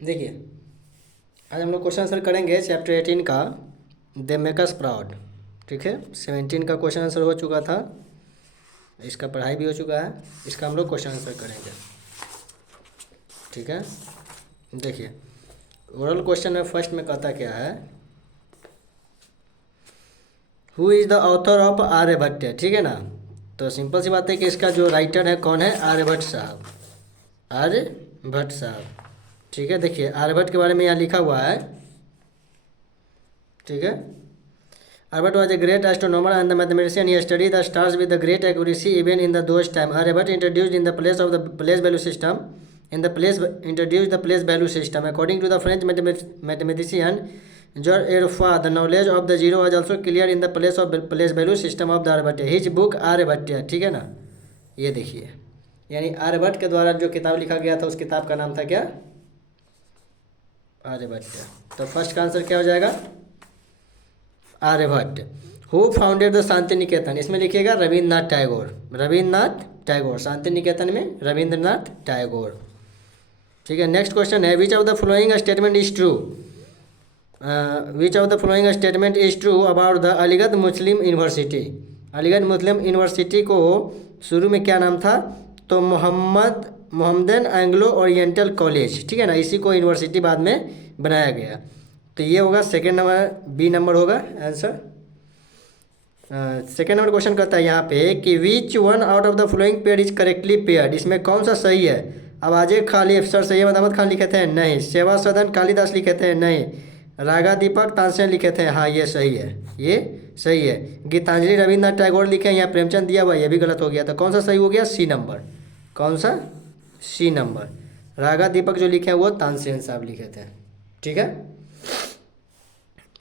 देखिए, आज हम लोग क्वेश्चन आंसर करेंगे चैप्टर 18 का दे मेक अस प्राउड। ठीक है, 17 का क्वेश्चन आंसर हो चुका था, इसका पढ़ाई भी हो चुका है, इसका हम लोग क्वेश्चन आंसर करेंगे। ठीक है, देखिए ओरल क्वेश्चन में फर्स्ट में कहता क्या है, who is the author of Aryabhatta. ठीक है ना, तो सिंपल सी बात है कि इसका जो राइटर है कौन है, आर्यभट्ट साहब, आर्यभट्ट साहब। ठीक है, देखिए आर्यभट्ट के बारे में यहाँ लिखा हुआ है। ठीक है, Aryabhatta was a great astronomer and the mathematician. He studied the stars with the great accuracy even in the those time. Aryabhatta introduced in the place of the place value system. Introduced the place value system. According to the French mathematician Georges Hereford, the knowledge of the zero was also clear in the place value system of the Aryabhatta. His book Aryabhata, ठीक है ना, ये देखिए, यानी आर्यभट्ट के द्वारा जो किताब लिखा गया था उस किताब का नाम था क्या, आर्यभट्ट। तो फर्स्ट का आंसर क्या हो जाएगा, Aryabhata. Who founded the Shanti Niketan, इसमें लिखिएगा रविन्द्रनाथ टैगोर, रविन्द्रनाथ टैगोर, शांति निकेतन में रविन्द्रनाथ टैगोर। ठीक है, नेक्स्ट क्वेश्चन है, which of the following statement is true, which of the following statement is true about the Aligarh Muslim university. Aligarh Muslim university को शुरू में क्या नाम था, तो मोहम्मदन एंग्लो ओरिएंटल कॉलेज। ठीक है ना, इसी को यूनिवर्सिटी बाद में बनाया गया। तो ये होगा सेकेंड नंबर, बी नंबर होगा आंसर। सेकेंड नंबर क्वेश्चन करता है यहाँ पे कि which one out of the following pair is correctly paired, इसमें कौन सा सही है। आवाज़े खाली सर सैयद अहमद खान लिखे थे, नहीं। सेवा सदन कालिदास लिखे थे, नहीं। रागा दीपक तानसेन लिखे थे, हाँ ये सही है, ये सही है। गीतांजलि रविन्द्रनाथ टैगोर लिखे हैं, यहाँ प्रेमचंद दिया हुआ, ये भी गलत हो गया। तो कौन सा सही हो गया, सी नंबर। कौन सा, सी नंबर। रागा दीपक जो लिखे हैं वो तानसेन साहब लिखे थे। ठीक है,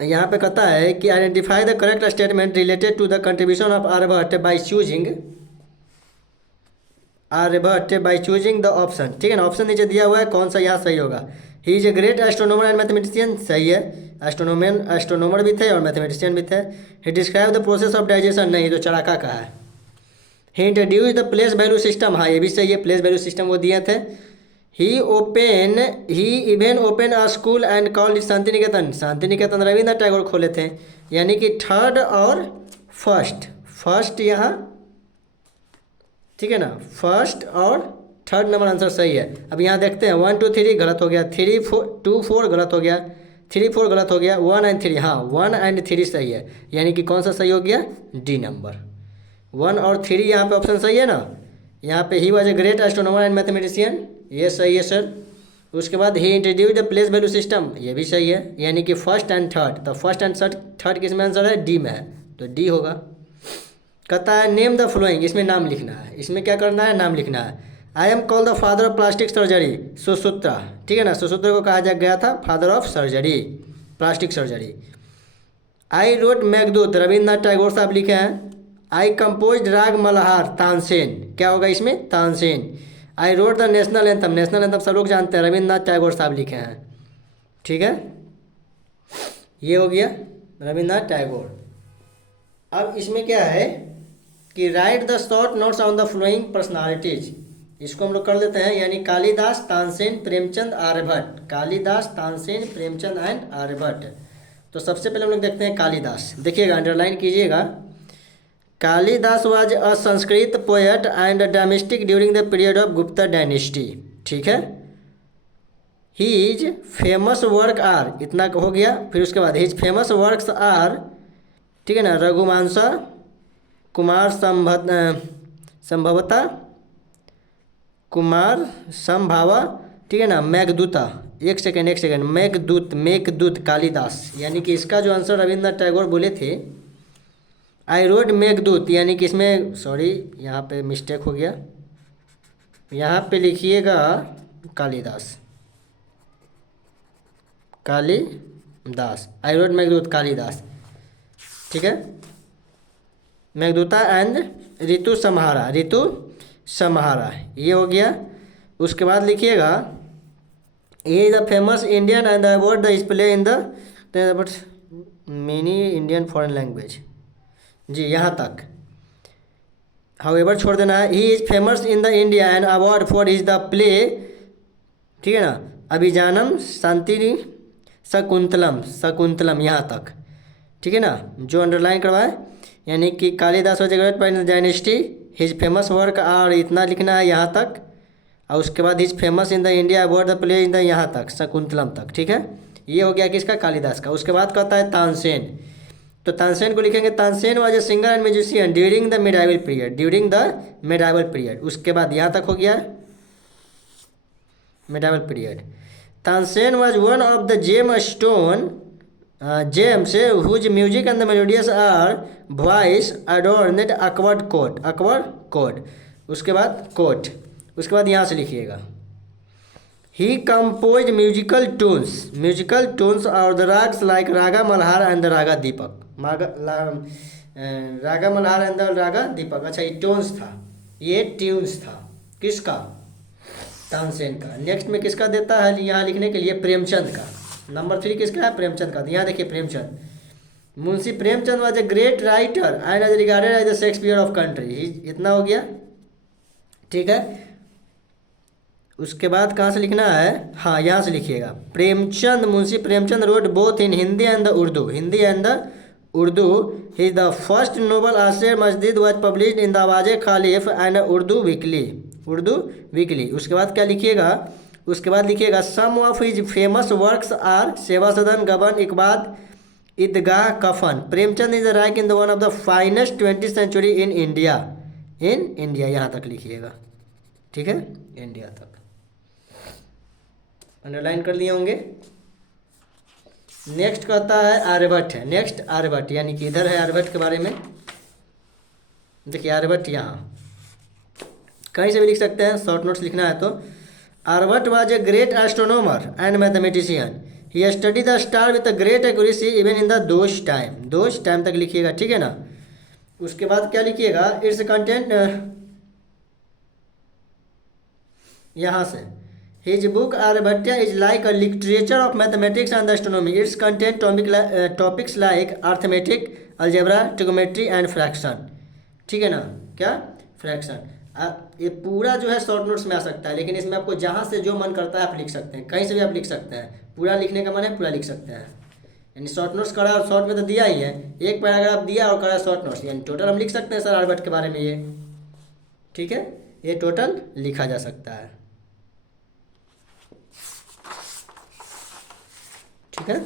यहाँ पे कहता है कि identify the correct statement related to the contribution of Aryabhatta by choosing, Aryabhatta by choosing the option. ठीक है ना, ऑप्शन नीचे दिया हुआ है, कौन सा यहाँ सही होगा। He is a great astronomer and mathematician, सही है, एस्ट्रोनोमर भी थे और मैथमेटिशियन भी थे। He describe the process of digestion, नहीं, तो चड़ाका का है। He introduce the place value system, हाँ ये भी सही है, प्लेस वैल्यू सिस्टम वो दिए थे। He even open a school and called Shanti Niketan, Shanti Niketan Rabindranath Tagore खोले थे। यानी कि थर्ड और फर्स्ट यहाँ, ठीक है ना, फर्स्ट और थर्ड नंबर आंसर सही है। अब यहाँ देखते हैं 1 2 3 गलत हो गया, 3 2 4 गलत हो गया, 3 4 गलत हो गया, 1 एंड 3, हाँ 1 एंड 3 सही है। यानी कि कौन सा सही हो गया, डी नंबर। 1 और 3 यहाँ पे ऑप्शन सही है ना। यहाँ पे he was a great astronomer and mathematician, ये सही है सर। उसके बाद he introduce the place value system, ये भी सही है। यानी कि फर्स्ट एंड थर्ड, तो फर्स्ट एंड थर्ड किस में आंसर है, डी में है, तो डी होगा। कहता है नेम द फॉलोइंग, इसमें नाम लिखना है, इसमें क्या करना है, नाम लिखना है। I am called the father of plastic surgery, Sushruta. ठीक है ना, सुश्रुता को कहा गया था father of surgery, plastic surgery. I wrote Meghdoot, Rabindranath Tagore साहब लिखे हैं। आई कंपोज राग मल्हार, तानसेन, क्या होगा इसमें, Tansen. I wrote the national anthem, national anthem सब लोग जानते हैं, रविन्द्रनाथ टैगोर साहब लिखे हैं। ठीक है, ये हो गया रविन्द्रनाथ टैगोर। अब इसमें क्या है कि right the short notes on the flowing personalities, इसको हम लोग कर लेते हैं। यानी कालिदास, तानसेन, प्रेमचंद, आर्यभट्ट, कालिदास, तानसेन, प्रेमचंद एंड आर्यभट्ट। तो सबसे पहले हम लोग देखते हैं कालिदास, देखिएगा अंडरलाइन कीजिएगा। Kalidas was a Sanskrit poet and drumstick during the period of Gupta dynasty. ठीक है, हीज फेमस वर्क आर, इतना हो गया। फिर उसके बाद हीज फेमस वर्क्स आर, ठीक है ना, रघुवंशा, कुमार संभवता, कुमार संभावा, ठीक है ना, मेघदूता। एक सेकेंड, मेघदूत कालिदास, यानी कि इसका जो आंसर रविन्द्रनाथ टैगोर बोले थे, आई रोड मेघदूत, यानी कि इसमें सॉरी यहाँ पे मिस्टेक हो गया, यहाँ पे लिखिएगा कालिदास, कालिदास, आई रोड मेघदूत कालिदास। ठीक है, मेघदूता एंड ऋतु समहारा, ये हो गया। उसके बाद लिखिएगा ये the famous Indian and the award the display in the mini Indian foreign language, जी यहाँ तक हाउएवर छोड़ देना है। He is famous in the India and award for his the play, ठीक है ना, अभिजानम शांति शकुंतलम, शकुंतलम यहाँ तक, ठीक है ना, जो अंडरलाइन करवाए, यानी कि Kalidas was great by dynasty, his famous work और इतना लिखना है यहाँ तक, और उसके बाद his famous in the India award the play in the यहाँ तक शकुंतलम तक, ठीक है। ये हो गया किसका, कालिदास का। उसके बाद कहता है तानसेन, तो तानसेन को लिखेंगे Tansen was a singer and musician during the medieval period, during the medieval period. उसके बाद यहाँ तक हो गया medieval period. Tansen was one of the gem stone gems whose music and the melodious are voice adorned Akbar's court, Akbar's court. उसके बाद court, उसके बाद यहाँ से लिखिएगा ही कंपोज म्यूजिकल टून्स और the ragas like raga Malhar and the raga Deepak, raga Malhar and the raga दीपक। अच्छा ये टोन्स था, ये ट्यून्स था, किसका, तानसेन का। नेक्स्ट में किसका देता है यहाँ लिखने के लिए, प्रेमचंद का। नंबर 3 किसका है, प्रेमचंद का। यहाँ देखिए Premchand, Munshi Premchand was a great writer and as regarded as the Shakespeare of country. इतना हो गया, ठीक है। उसके बाद कहाँ से लिखना है, हाँ यहाँ से लिखिएगा Premchand, Munshi Premchand wrote both in Hindi and the Urdu, Hindi and the Urdu. He the first novel Asrar Masjid was published in the Awaz Khalif and Urdu weekly, Urdu weekly. उसके बाद क्या लिखिएगा, उसके बाद लिखिएगा some of his famous works are Seva Sadan, Gaban, Iqbal, Idgah, Kafan. Premchand is rank in the one of the finest 20th century in India, in India. यहाँ तक लिखिएगा, ठीक है, इंडिया तक अंडरलाइन कर लिए होंगे। नेक्स्ट कहता है आर्यभट्ट है, नेक्स्ट आर्यभट्ट, यानी कि इधर है आर्यभट्ट के बारे में। देखिए आर्यभट्ट यहाँ कहीं से भी लिख सकते हैं, शॉर्ट नोट्स लिखना है तो। Aryabhatta was a great astronomer and mathematician, he study the star with a great accuracy even in the those time तक लिखिएगा, ठीक है ना। उसके बाद क्या लिखिएगा, इट्स कंटेंट, यहाँ से his book Aryabhatta is like a literature of mathematics and astronomy, it's content topics like arithmetic, algebra, trigonometry and fraction, ठीक है ना, क्या फ्रैक्शन। ये पूरा जो है शॉर्ट नोट्स में आ सकता है, लेकिन इसमें आपको जहाँ से जो मन करता है आप लिख सकते हैं, कहीं से भी आप लिख सकते हैं। पूरा लिखने का मन है पूरा लिख सकते हैं, यानी शॉर्ट नोट्स करा और शॉर्ट में तो दिया ही है, एक पैराग्राफ दिया और करा शॉर्ट नोट्स, यानी टोटल हम लिख सकते हैं सर आर्यभट्ट के बारे में ये, ठीक है, ये टोटल लिखा जा सकता है, ठीक है।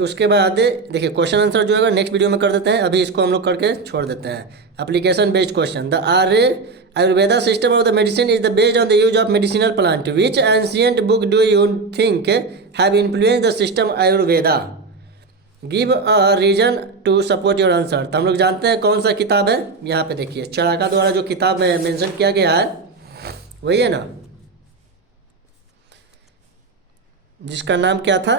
उसके बाद देखिए क्वेश्चन आंसर जो है नेक्स्ट वीडियो में कर देते हैं, अभी इसको हम लोग करके छोड़ देते हैं। Application based question, the Ayurveda system of the medicine is the based on the use of medicinal plant, which ancient book do you think have influence the system Ayurveda, give a reason to support your answer. तो हम लोग जानते हैं कौन सा किताब है, यहाँ पे देखिए चराका द्वारा जो किताब में मेंशन किया गया है वही है ना, जिसका नाम क्या था,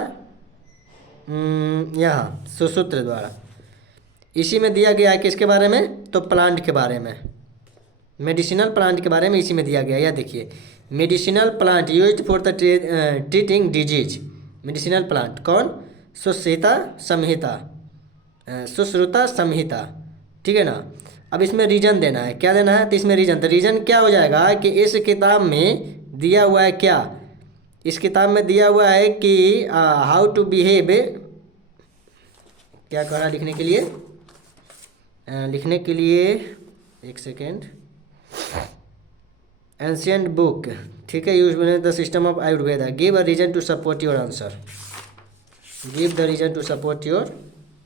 यहाँ सुसूत्र द्वारा। इसी में दिया गया है किसके बारे में, तो प्लांट के बारे में, मेडिसिनल प्लांट के बारे में इसी में दिया गया है। यह देखिए medicinal plant used for the treating disease, medicinal plant कौन, सुश्रुता संहिता, सुश्रुता संहिता, ठीक है ना। अब इसमें रीजन देना है, क्या देना है, तो इसमें रीजन, तो रीजन क्या हो जाएगा कि इस किताब में दिया हुआ है क्या, इस किताब में दिया हुआ है कि हाउ टू बिहेव, क्या कह रहा लिखने के लिए, लिखने के लिए एक सेकेंड, एंशियंट बुक, ठीक है, use the system of Ayurveda, give a reason to support your answer, give the reason to support your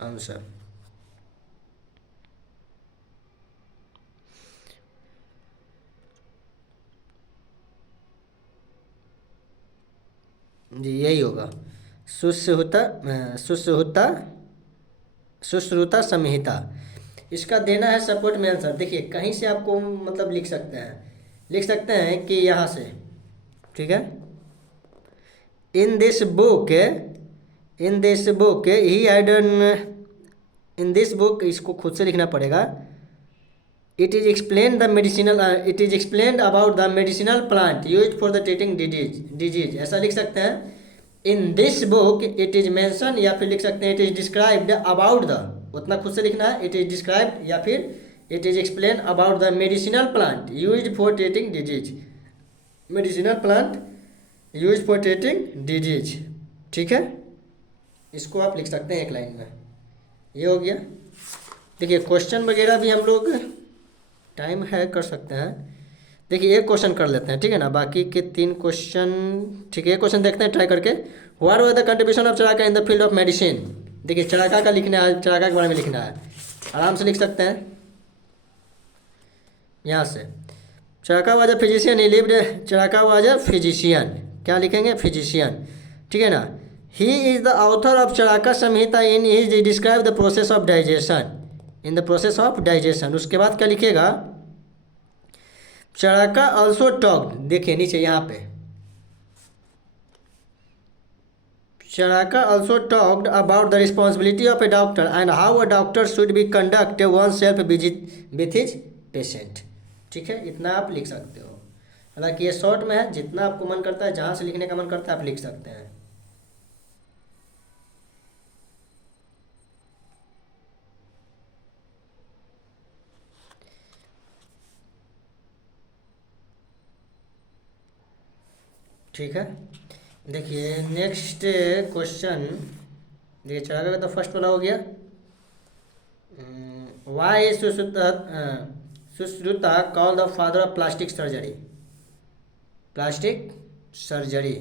answer. जी यही होगा, सुश्रुता संहिता, इसका देना है सपोर्ट में आंसर। देखिए कहीं से आपको मतलब लिख सकते हैं कि यहाँ से, ठीक है, in this book he had in this book, इसको खुद से लिखना पड़ेगा, it is explain the medicinal, it is explain about the medicinal plant use for the treating disease, ऐसा लिख सकते हैं। In this book it is mention, या फिर लिख सकते हैं it is described about the, उतना खुद से लिखना है, इट इज डिस्क्राइब्ड या फिर it is explain about the medicinal plant use for treating disease, medicinal plant use for treating disease. ठीक है, इसको आप लिख सकते हैं एक लाइन में। ये हो गया। देखिए क्वेश्चन वगैरह भी हम लोग टाइम है कर सकते हैं। देखिए एक क्वेश्चन कर लेते हैं, ठीक है ना, बाकी के 3 क्वेश्चन। ठीक है, एक क्वेश्चन देखते हैं ट्राई करके। What was the contribution of Charaka in the field of medicine. देखिए चराका का लिखना है, चराका के बारे में लिखना है, आराम से लिख सकते हैं यहाँ से। Charaka was a physician, he lived. Charaka was a physician, क्या लिखेंगे, फिजिशियन। ठीक है ना। He is the author of Charaka Samhita, in he describe the process of digestion, in the process of digestion. उसके बाद क्या लिखेगा, चराका ऑल्सो टॉक्ड, देखिए नीचे यहाँ पे, Charaka also talked about the responsibility of a doctor and how a doctor should be conduct one self visit with his patient. ठीक है, इतना आप लिख सकते हो। हालांकि ये शॉर्ट में है, जितना आपको मन करता है, जहाँ से लिखने का मन करता है आप लिख सकते हैं। ठीक है, देखिए नेक्स्ट क्वेश्चन। देखिए चराका का तो फर्स्ट वाला हो गया। Why Sushruta call the father of plastic surgery, plastic surgery.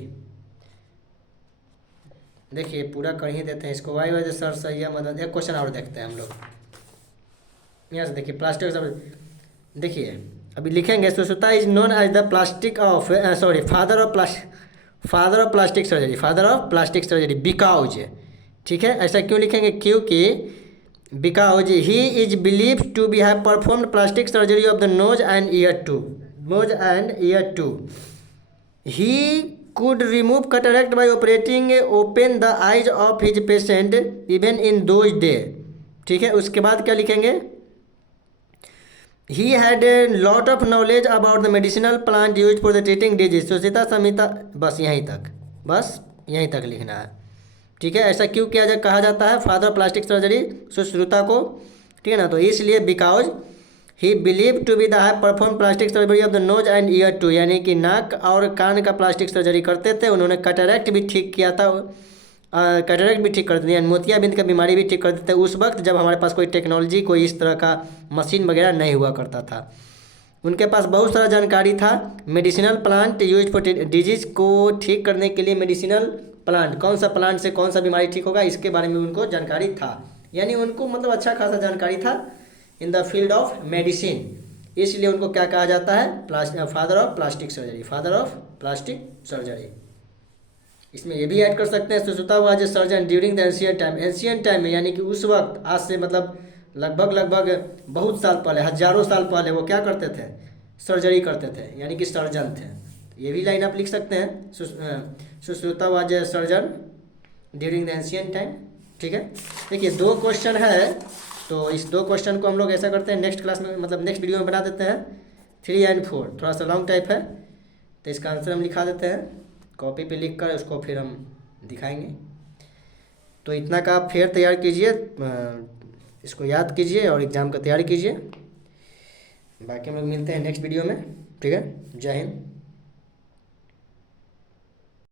देखिए पूरा कर ही देते हैं इसको। वाई वाई सर सैया मदद। एक क्वेश्चन और देखते हैं हम लोग यहाँ से। देखिए प्लास्टिक सर्जरी, देखिए अभी लिखेंगे, Sushruta is known as the plastic of sorry father of plastic surgery, father of plastic surgery because. ठीक है, ऐसा क्यों लिखेंगे, क्योंकि because he is believe to be have performed plastic surgery of the nose and ear too. He could remove cataract by operating open the eyes of his patient even in those days। ठीक है, उसके बाद क्या लिखेंगे, he had a lot of knowledge about the medicinal plant used for the treating disease। Sushruta संहिता, बस यहीं तक, बस यहीं तक लिखना है। ठीक है, ऐसा क्यों किया कहा जाता है फादर प्लास्टिक सर्जरी सुश्रुता को। ठीक है ना, तो इसलिए because he believe to be the have perform plastic surgery of the nose and ear too, यानी कि नाक और कान का प्लास्टिक सर्जरी करते थे। उन्होंने कैटरेक्ट भी ठीक किया था, कैटरेक्ट भी ठीक कर देते, यानी मोतियाबिंद का बीमारी भी ठीक कर देते उस वक्त जब हमारे पास कोई टेक्नोलॉजी, कोई इस तरह का मशीन वगैरह नहीं हुआ करता था। उनके पास बहुत सारा जानकारी था। Medicinal plant use for disease को ठीक करने के लिए मेडिसिनल प्लांट, कौन सा प्लांट से कौन सा बीमारी ठीक होगा, इसके बारे में उनको जानकारी था। यानी उनको मतलब अच्छा खासा जानकारी था इन द फील्ड ऑफ मेडिसिन, इसलिए उनको क्या कहा जाता है, father of plastic surgery, father of plastic surgery. इसमें ये भी ऐड कर सकते हैं, Sushruta was a surgeon during the ancient time, ancient time में यानी कि उस वक्त, आज से मतलब लगभग बहुत साल पहले, हजारों साल पहले वो क्या करते थे, सर्जरी करते थे, यानी कि सर्जन थे। ये भी लाइन आप लिख सकते हैं, Sushruta was a surgeon during the ancient time. ठीक है, देखिए 2 क्वेश्चन है, तो इस 2 क्वेश्चन को हम लोग ऐसा करते हैं नेक्स्ट क्लास में, मतलब नेक्स्ट वीडियो में बना देते हैं। 3 और 4 थोड़ा सा लॉन्ग टाइप है, तो इसका आंसर हम लिखा देते हैं कॉपी पे लिख कर, उसको फिर हम दिखाएंगे। तो इतना का आप फिर तैयार कीजिए, इसको याद कीजिए और एग्ज़ाम का तैयारी कीजिए। बाकी हम लोग मिलते हैं नेक्स्ट वीडियो में। ठीक है, जय हिंद।